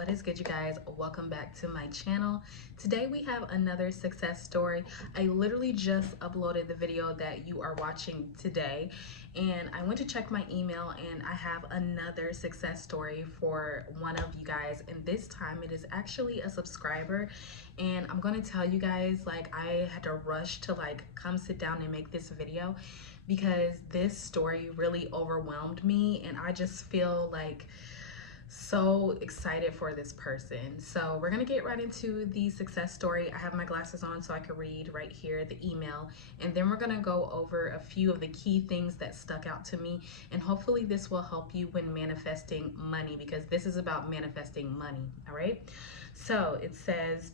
What is good, you guys? Welcome back to my channel. Today we have another success story. I literally just uploaded the video that you are watching today, and I went to check my email and I have another success story for one of you guys, and this time it is actually a subscriber. And I'm going to tell you guys, like, I had to rush to come sit down and make this video because this story really overwhelmed me, and I just feel like so excited for this person. So we're gonna get right into the success story. I have my glasses on so I can read right here the email, and then we're gonna go over a few of the key things that stuck out to me, and hopefully this will help you when manifesting money, because this is about manifesting money. All right, so it says,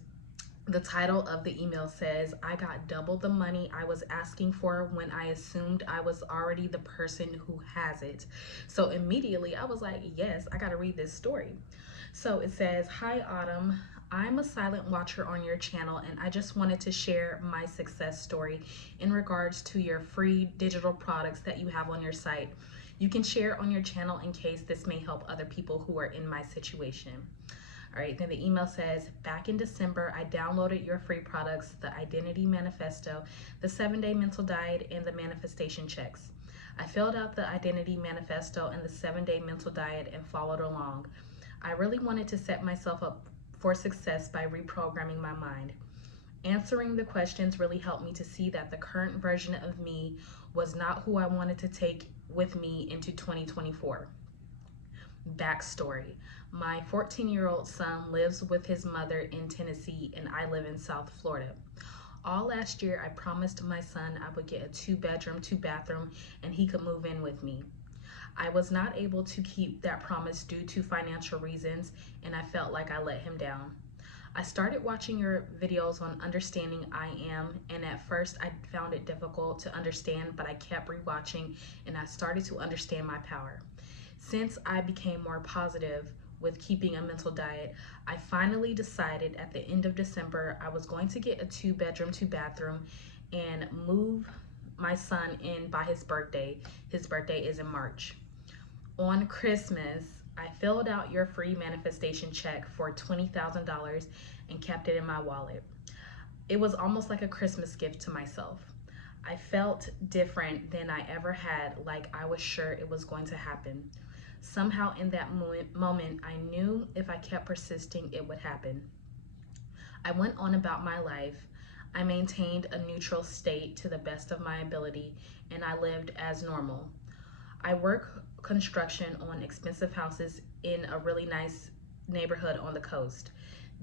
the title of the email says, I got double the money I was asking for when I assumed I was already the person who has it. So immediately I was like, yes, I gotta read this story. So it says, hi Autumn, I'm a silent watcher on your channel, and I just wanted to share my success story in regards to your free digital products that you have on your site. You can share on your channel in case this may help other people who are in my situation. All right, then the email says, back in December, I downloaded your free products, the Identity Manifesto, the 7-Day Mental Diet, and the Manifestation Checks. I filled out the Identity Manifesto and the 7-Day Mental Diet and followed along. I really wanted to set myself up for success by reprogramming my mind. Answering the questions really helped me to see that the current version of me was not who I wanted to take with me into 2024. Backstory. My 14-year-old son lives with his mother in Tennessee, and I live in South Florida. All last year, I promised my son I would get a 2-bedroom, 2-bathroom, and he could move in with me. I was not able to keep that promise due to financial reasons, and I felt like I let him down. I started watching your videos on understanding I am, and at first I found it difficult to understand, but I kept rewatching and I started to understand my power. Since I became more positive with keeping a mental diet, I finally decided at the end of December I was going to get a 2-bedroom, 2-bathroom and move my son in by his birthday. His birthday is in March. On Christmas, I filled out your free manifestation check for $20,000 and kept it in my wallet. It was almost like a Christmas gift to myself. I felt different than I ever had, like I was sure it was going to happen. Somehow in that moment, I knew if I kept persisting, it would happen. I went on about my life. I maintained a neutral state to the best of my ability, and I lived as normal. I work construction on expensive houses in a really nice neighborhood on the coast.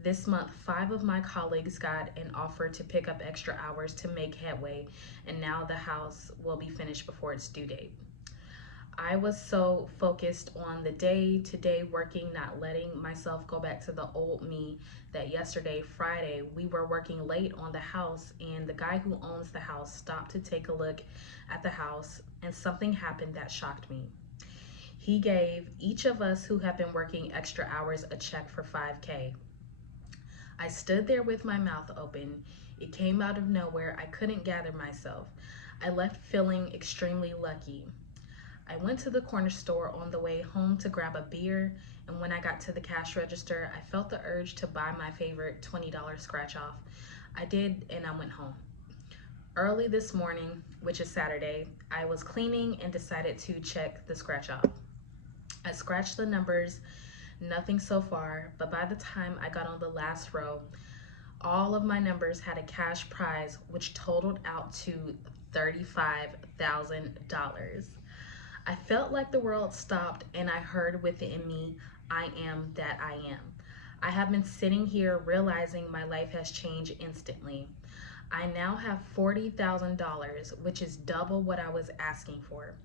This month, 5 of my colleagues got an offer to pick up extra hours to make headway, and now the house will be finished before its due date. I was so focused on the day-to-day working, not letting myself go back to the old me, that yesterday, Friday, we were working late on the house, and the guy who owns the house stopped to take a look at the house, and something happened that shocked me. He gave each of us who have been working extra hours a check for $5K. I stood there with my mouth open. It came out of nowhere. I couldn't gather myself. I left feeling extremely lucky. I went to the corner store on the way home to grab a beer, and when I got to the cash register, I felt the urge to buy my favorite $20 scratch off. I did, and I went home. Early this morning, which is Saturday, I was cleaning and decided to check the scratch off. I scratched the numbers, nothing so far, but by the time I got on the last row, all of my numbers had a cash prize which totaled out to $35,000. I felt like the world stopped, and I heard within me, I am that I am. I have been sitting here realizing my life has changed instantly. I now have $40,000, which is double what I was asking for.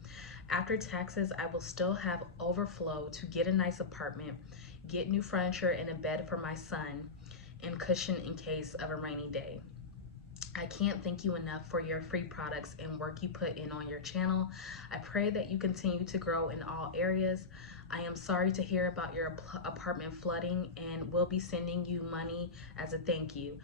After taxes, I will still have overflow to get a nice apartment, get new furniture and a bed for my son, and cushion in case of a rainy day. I can't thank you enough for your free products and work you put in on your channel. I pray that you continue to grow in all areas. I am sorry to hear about your apartment flooding, and will be sending you money as a thank you.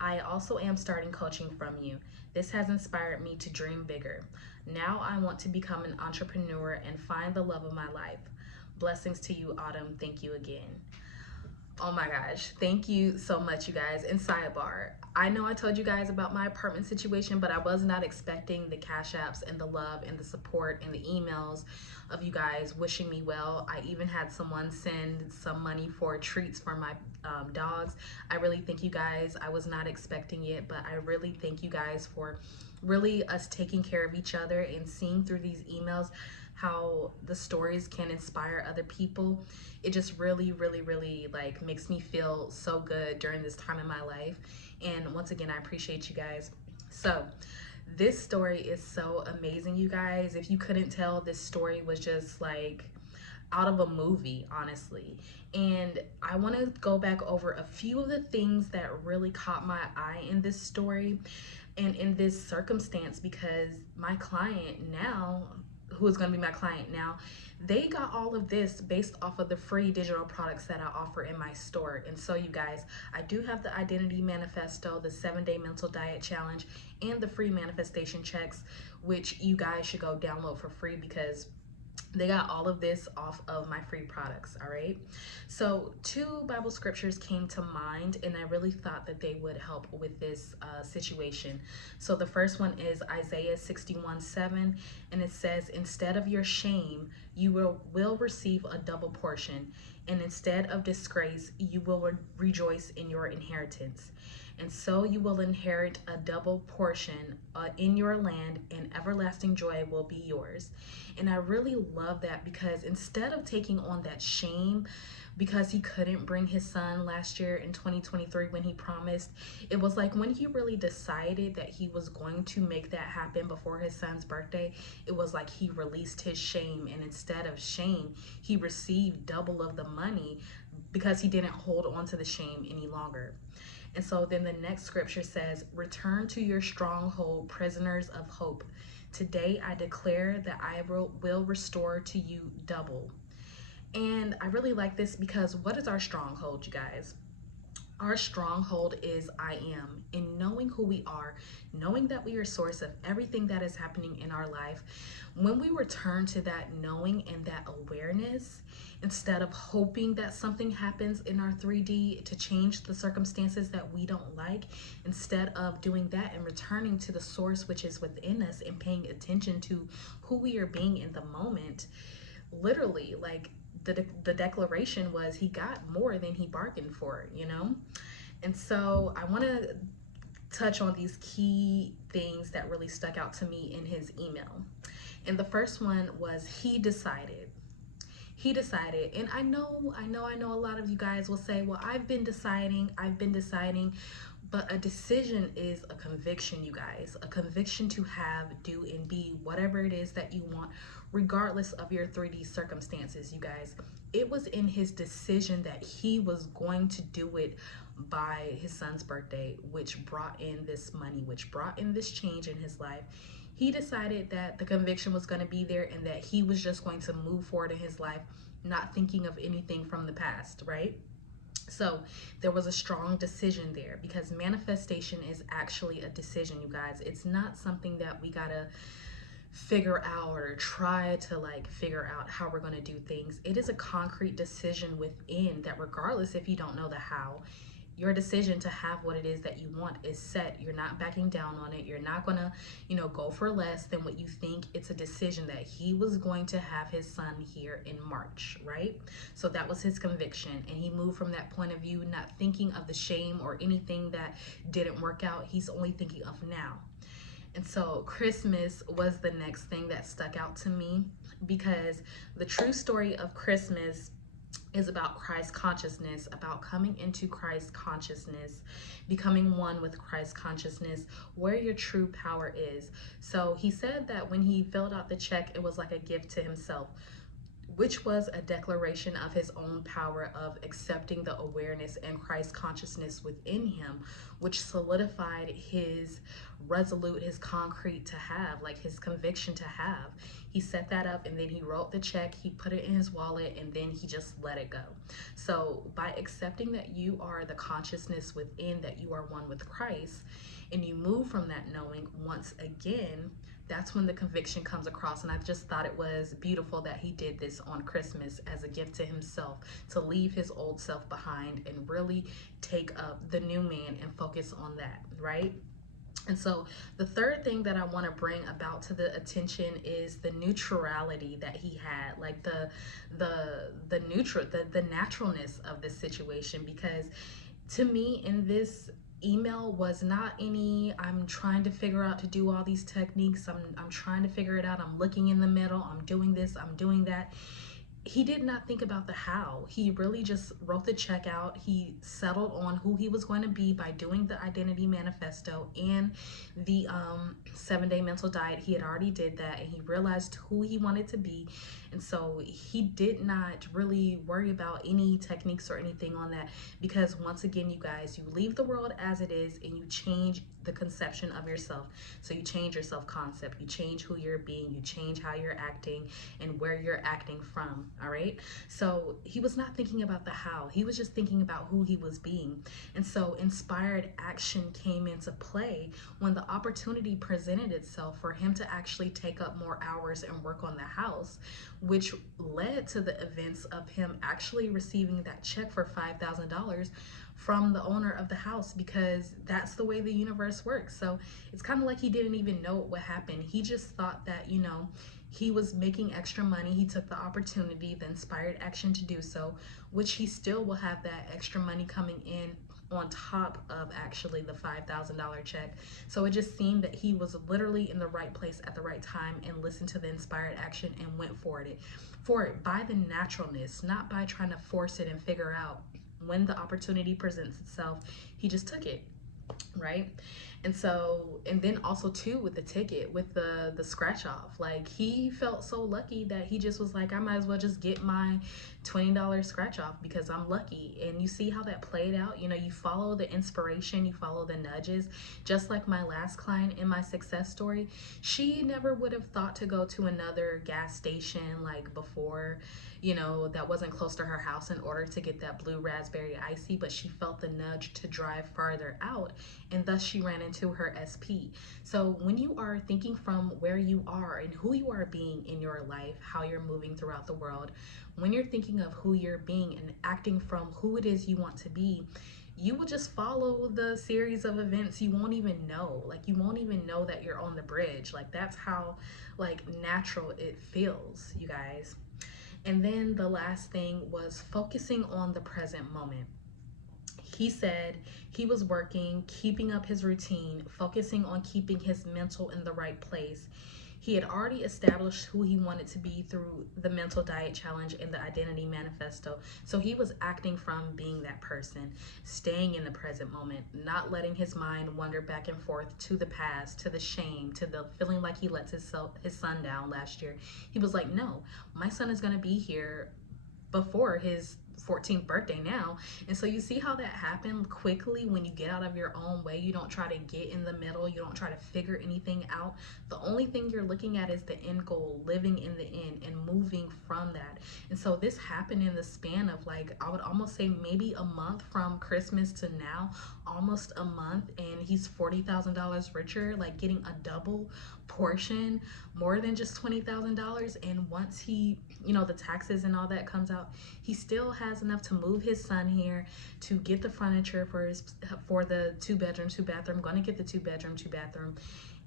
I also am starting coaching from you. This has inspired me to dream bigger. Now I want to become an entrepreneur and find the love of my life. Blessings to you, Autumn. Thank you again. Oh my gosh, thank you so much, you guys. And sidebar, I know I told you guys about my apartment situation, but I was not expecting the cash apps and the love and the support and the emails of you guys wishing me well. I even had someone send some money for treats for my dogs. I really thank you guys. I was not expecting it, but I really thank you guys for really us taking care of each other and seeing through these emails how the stories can inspire other people. It just really like makes me feel so good during this time in my life. And once again, I appreciate you guys. So this story is so amazing, you guys. If you couldn't tell, this story was just like out of a movie, honestly. And I want to go back over a few of the things that really caught my eye in this story and in this circumstance, because my client now, who is going to be my client now, they got all of this based off of the free digital products that I offer in my store. And so, you guys, I do have the Identity Manifesto, the 7-Day Mental Diet Challenge, and the free manifestation checks, which you guys should go download for free because they got all of this off of my free products. All right, so two Bible scriptures came to mind, and I really thought that they would help with this situation. So the first one is Isaiah 61:7, and it says, instead of your shame you will receive a double portion, and instead of disgrace you will rejoice in your inheritance. And so you will inherit a double portion in your land, and everlasting joy will be yours. And I really love that, because instead of taking on that shame because he couldn't bring his son last year in 2023 when he promised, it was like when he really decided that he was going to make that happen before his son's birthday, it was like he released his shame, and instead of shame he received double of the money because he didn't hold on to the shame any longer. And so then the next scripture says, return to your stronghold, prisoners of hope. Today I declare that I will restore to you double. And I really like this, because what is our stronghold, you guys? Our stronghold is I am. In knowing who we are, knowing that we are source of everything that is happening in our life, when we return to that knowing and that awareness, instead of hoping that something happens in our 3D to change the circumstances that we don't like, instead of doing that and returning to the source which is within us and paying attention to who we are being in the moment, literally, like, the declaration was he got more than he bargained for, you know? And so I want to touch on these key things that really stuck out to me in his email. And the first one was he decided. He decided. And I know a lot of you guys will say, well, I've been deciding. But a decision is a conviction, you guys. A conviction to have, do, and be whatever it is that you want, regardless of your 3D circumstances, you guys. It was in his decision that he was going to do it by his son's birthday, which brought in this money, which brought in this change in his life. He decided that the conviction was going to be there and that he was just going to move forward in his life, not thinking of anything from the past, right? So there was a strong decision there, because manifestation is actually a decision, you guys. It's not something that we gotta figure out or try to like figure out how we're going to do things. It is a concrete decision within that, regardless if you don't know the how, your decision to have what it is that you want is set. You're not backing down on it. You're not gonna, go for less than what you think. It's a decision that he was going to have his son here in March, right? So that was his conviction, and he moved from that point of view, not thinking of the shame or anything that didn't work out. He's only thinking of now. And so Christmas was the next thing that stuck out to me, because the true story of Christmas is about Christ consciousness, about coming into Christ consciousness, becoming one with Christ consciousness, where your true power is. So he said that when he filled out the check, it was like a gift to himself, which was a declaration of his own power of accepting the awareness and Christ consciousness within him, which solidified his resolute, his concrete to have, like his conviction to have. He set that up, and then he wrote the check, he put it in his wallet, and then he just let it go. So by accepting that you are the consciousness within, that you are one with Christ, and you move from that knowing, once again, that's when the conviction comes across. And I just thought it was beautiful that he did this on Christmas as a gift to himself, to leave his old self behind and really take up the new man and focus on that, right? And so the third thing that I want to bring about to the attention is the neutrality that he had, like the naturalness of this situation. Because to me, in this email was not any I'm trying to figure out to do all these techniques, I'm trying to figure it out, I'm looking in the middle, I'm doing this, I'm doing that. He did not think about the how. He really just wrote the check out. He settled on who he was going to be by doing the identity manifesto and the 7-day mental diet. He had already did that, and he realized who he wanted to be. And so he did not really worry about any techniques or anything on that, because once again, you guys, you leave the world as it is and you change the conception of yourself. So you change your self-concept, you change who you're being, you change how you're acting and where you're acting from. All right. So he was not thinking about the how, he was just thinking about who he was being. And so inspired action came into play when the opportunity presented itself for him to actually take up more hours and work on the house, which led to the events of him actually receiving that check for $5,000 from the owner of the house, because that's the way the universe works. So it's kind of like he didn't even know what happened. He just thought that, you know, he was making extra money. He took the opportunity, the inspired action to do so, which he still will have that extra money coming in on top of actually the $5,000 check. So it just seemed that he was literally in the right place at the right time and listened to the inspired action and went for it by the naturalness, not by trying to force it and figure out. When the opportunity presents itself, he just took it, right? And so, and then also too with the ticket, with the scratch off, like he felt so lucky that he just was like, I might as well just get my $20 scratch off because I'm lucky. And you see how that played out. You know, you follow the inspiration, you follow the nudges. Just like my last client in my success story, she never would have thought to go to another gas station like before, you know, that wasn't close to her house in order to get that blue raspberry icy, but she felt the nudge to drive farther out, and thus she ran into her SP. So when you are thinking from where you are and who you are being in your life, how you're moving throughout the world, when you're thinking of who you're being and acting from who it is you want to be, you will just follow the series of events. You won't even know, like you won't even know that you're on the bridge. Like that's how like natural it feels, you guys. And then the last thing was focusing on the present moment. He said he was working, keeping up his routine, focusing on keeping his mental in the right place. He had already established who he wanted to be through the mental diet challenge and the identity manifesto. So he was acting from being that person, staying in the present moment, not letting his mind wander back and forth to the past, to the shame, to the feeling like he let his son down last year. He was like, no, my son is going to be here before his 14th birthday now. And so you see how that happened quickly when you get out of your own way. You don't try to get in the middle, you don't try to figure anything out. The only thing you're looking at is the end goal, living in the end and moving from that. And so this happened in the span of like, I would almost say maybe a month from Christmas to now, almost a month, and he's $40,000 richer, like getting a double portion, more than just $20,000. And once he, you know, the taxes and all that comes out, he still has enough to move his son here, to get the furniture for the 2-bedroom 2-bathroom, going to get the 2-bedroom 2-bathroom.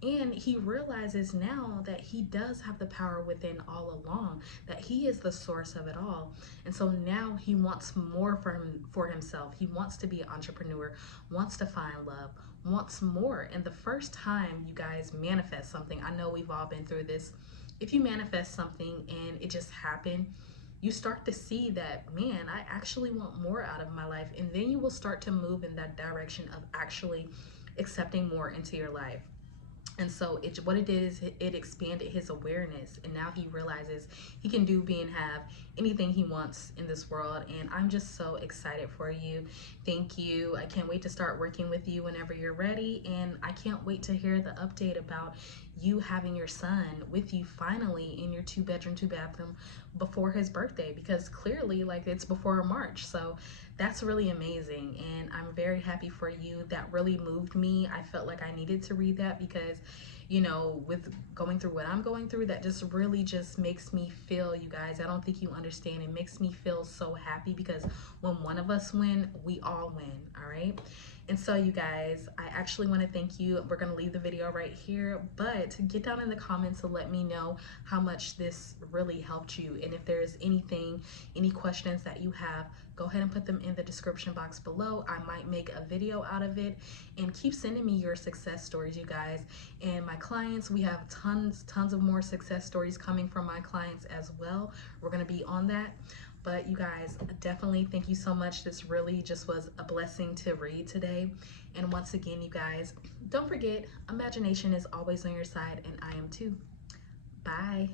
And he realizes now that he does have the power within all along, that he is the source of it all. And so now he wants more for himself. He wants to be an entrepreneur, wants to find love, wants more. And the first time you guys manifest something, I know we've all been through this. If you manifest something and it just happened, you start to see that, man, I actually want more out of my life. And then you will start to move in that direction of actually accepting more into your life. And so what it did is it expanded his awareness, and now he realizes he can do, be, and have anything he wants in this world. And I'm just so excited for you. Thank you. I can't wait to start working with you whenever you're ready, and I can't wait to hear the update about you having your son with you finally in your 2-bedroom 2-bathroom before his birthday, because clearly like it's before March. So that's really amazing, and I'm very happy for you. That really moved me. I felt like I needed to read that because, you know, with going through what I'm going through, that just really just makes me feel, you guys, I don't think you understand, it makes me feel so happy because when one of us win, we all win. All right. And so, you guys, I actually want to thank you. We're going to leave the video right here, but get down in the comments to let me know how much this really helped you. And if there's anything, any questions that you have, go ahead and put them in the description box below. I might make a video out of it. And keep sending me your success stories, you guys. And my clients, we have tons of more success stories coming from my clients as well. We're going to be on that. But you guys, definitely thank you so much. This really just was a blessing to read today. And once again, you guys, don't forget, imagination is always on your side, and I am too. Bye.